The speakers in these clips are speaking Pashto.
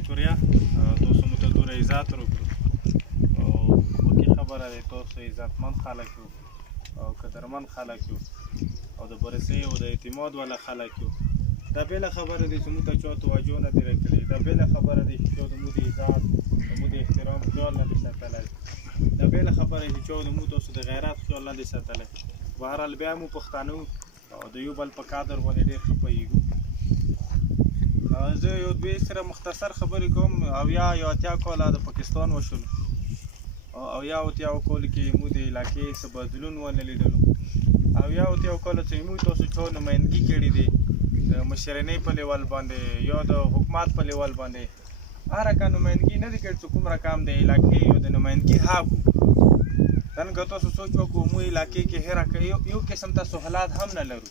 شکریه تاسو مو ته دومره عزت وکړو او وکې خبره دی تاسو عزتمند خلک یو او قدرمند خلک یو او د برسۍ او د اعتماد والا خلک یو دا بېله خبره دی چې موږ ته چا توجه نه دی راکړې دا بېله خبره دی چې چا د موږ د عزت د موږ د احترام خیال نه دی ساتلی دا بېله خبره دی چې چا د موږ تاسو د غیرت خیال نه دی ساتلی بهرحال بیا مو پښتانه او د یو بل په قدر باندې ډېر ښه پوهېږو زه یو دوی سره مختصر خبرې کوم اویا یا اتیا کاله د پاکستان وشول اویا اتیا کال کې موږ د علاقې څه بدلون ونه لیدلو اویا اتیا کاله چې موږ تاسو چا نمایندګي کړې دي د مشرنۍ په لیول باندې یا د حکومت په لیول باندې هر رقم نمایندګي نه دي کړې چې کوم رقم د علاقې یا د نمایندګي حق نن که تاسو سوچ وکړو موږ علاقې کې هر یو قسم ته سهولت هم نه لرو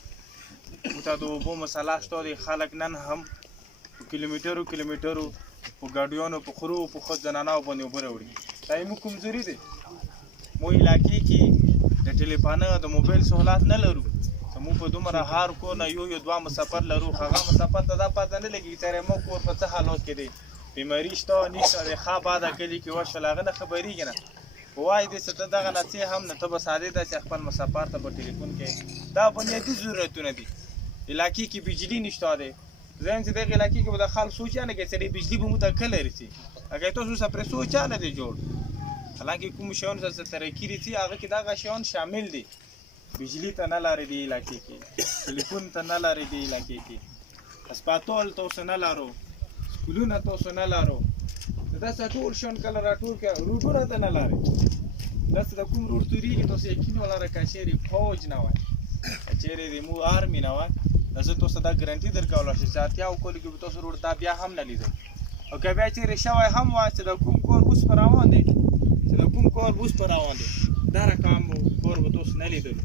موږ ته د اوبو مسله شته دی خلک نن هم په کیلومیټرو په ګاډیانو په خرو په خود زناناو باندې اوبه راوړي دا زموږ کمزوري دی موږ علاقې کې د ټلیفون د موبایل سهولت نه لرو موږ په دومره هر کور نه یو دوه مسافر لرو هغه مسافر ته دا پته نه لګي چې زموږ کور په څه حالات کې دی بیماري شته نشته د ښه باده کلي کې وشول هغه نه خبرېږي نه وای دې څه ته دغه نه څه هم نه ته به ساده ده چې خپل مسافر ته په ټلیفون کې دا بنیادي ضرورتونه دي علاقې کې بجلی نشته دی زين چې دغه علاقې کې به د خلک سوچ نه کوي چې بجلی به مو ته کله رسي اګه تاسو سره پرې سوچ نه دی جوړ حالانکه کوم شیان سره ترقی دي هغه کې دغه شیان شامل دي بجلی ته نه لري دی علاقې کې ټلیفون ته نه لري دی علاقې کې هسپتال تاسو نه لرو سکولونه تاسو نه لرو دا څه ټول شون کله راټول کې روډونه ته نه لري دا څه د کوم روډ توري تاسو یقین ولر کچېری فوج نه وای کچېری د مو آرمي نه وای زه تاسو دا ګارانټي درکوم چې اتیا او کول کې تاسو روډ دا بیا هم نه لیدل او که بیا چې رښاوي هم وای چې د کوم کور اوس پر روان دی دا رقم کور به تاسو نه لیدل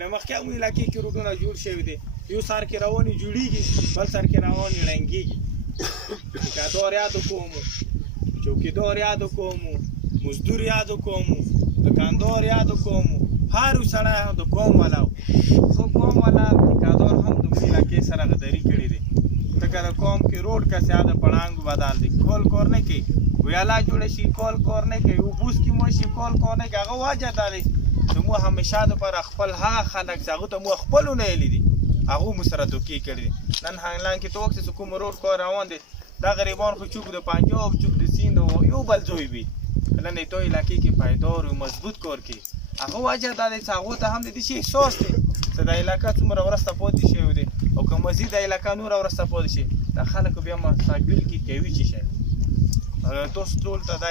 نه مخکې مو علاقې کې روډونه جوړ شوی دي یو سر کې رواني جوړیږي بل سر کې رواني رنګيږي ټیکادار یاد کوم چوکیدار یاد کوم مزدور یاد کوم دکاندار یاد کوم هر سړی د کوم ولاو خو کوم ولا ټیکادار هم د علاقې سره غداری کړی دی ځکه د قوم کې روډ کا ساده پړانګ بدل دي کول کور نه کوي ویالا جوړ شي کول کور نه کوي او بوس کې مو شي کول کور نه کوي هغه واجه دی مو همیشه د پر خپل هغه خلک هغه ته مو خپلونه لیدي هغه مو سره دوکې کړی نن هنګلان کې توګه چې کوم روډ کور روان دي دا غریبان خو چوک د پنجاب چوک د سیند یو بل ځای وي کله نه ته علاقې کې پایدار او مضبوط کور کې هغه واجه دی چې هغه ته هم د دې احساس دی چې د علاقې څومره ورسته پاتې شوی دی او که مزید د علاقې نور ورسته پاتې شي د خلکو بیا مستقبل کې کوي چې شي تاسو ټول ته دا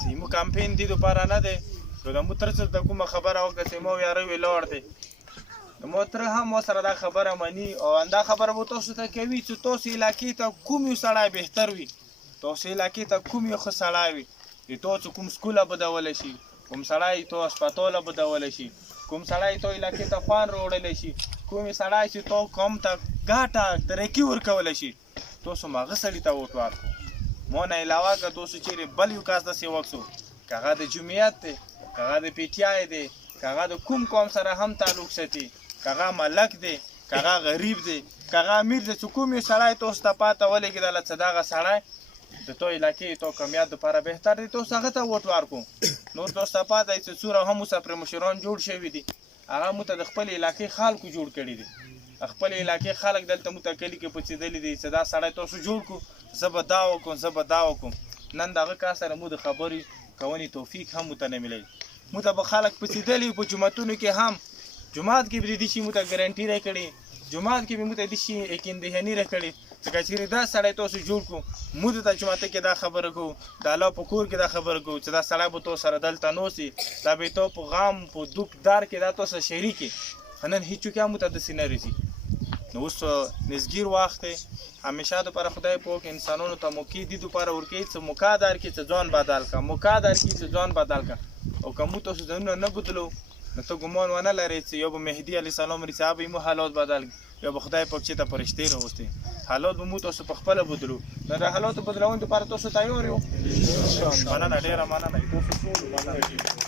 چې مو کمپین دي لپاره نه دی نو د موتر څه د کومه خبره وکړه چې مو یاره ویلوړ دی د موتر هم سره دا خبره مني او دا خبره به تاسو ته کوي چې تاسو علاقې ته کوم یو سړی بهتر وي تاسو علاقې ته کوم یو ښه سړی وي تاسو کوم سکوله بدولی شي کوم سړی تو هسپتاله بدولی شي کوم سړی تو علاقې ته خوان راوړلی شي کوم سړی چې تو قوم ته ګټه ترقي ورکولی شي تاسو هغه سړي ته ووټ ورکړو مو نه علاوه که تاسو چیرې بل یو کس داسې وکړو که هغه د جمعیت دی که هغه د پی ټي آی دی که هغه د کوم قوم سره هم تعلق ساتي که هغه ملک دی که هغه غریب دی که هغه امیر دی چې کوم یو سړی تاسو ته پاته ولګېدله چې دغه سړی د تو علاقې تو کمیت لپاره بهتر دی تاسو هغه ته ووټ ورکړو نور تاسو ته پاته چې څومره هم اوسه پرې مشران جوړ شوي دي هغه مو ته د خپل علاقې خلکو جوړ کړي دي خپل علاقې خلک دلته مو ته کلي کې پڅېدلي دي چې دا سړی تاسو جوړ کړو زه به دا وکړم نن د هغه کار سره مو د خبرې کونې توفیق هم مو ته نه میلی مو ته به خلک پڅېدلي په جوماتونو کې هم جومات کې به د دې شي مو ته ګارانټي راکړې جومات کې به مو ته د شي یقیندهاني راکړې چې که چېرې دا سړی تاسو جوړ کړو مو ته جومات کې دا خبره کوو د الله په کور کې دا خبره کوو چې دا سړی به تاسو سره دلته نوسي دا به تو په غم په دوک دار کې دا تاسو شریکي نن هیڅوک هم ته داسې نه رسي نو اوس نزګیر وخت دی همیشه دپاره خدای پاک انسانانو ته موقع دي دپاره ورکوي چې موقع درکړي چې ځان بدل کړه موقع درکړي چې ځان بدل کړه او که موږ تاسو ځانونه نه بدلو نو ته ګمان ونه لرې چې یو به مهدي علیه السلام رسي هغه به مو حالات بدل یا به خدای پاک چې ته فرشتې راوستي حالات به موږ تاسو په خپله بدلو نو د حالاتو بدلون دپاره تاسو تیار یو مننه ډېره مننه تاسو ټول مننه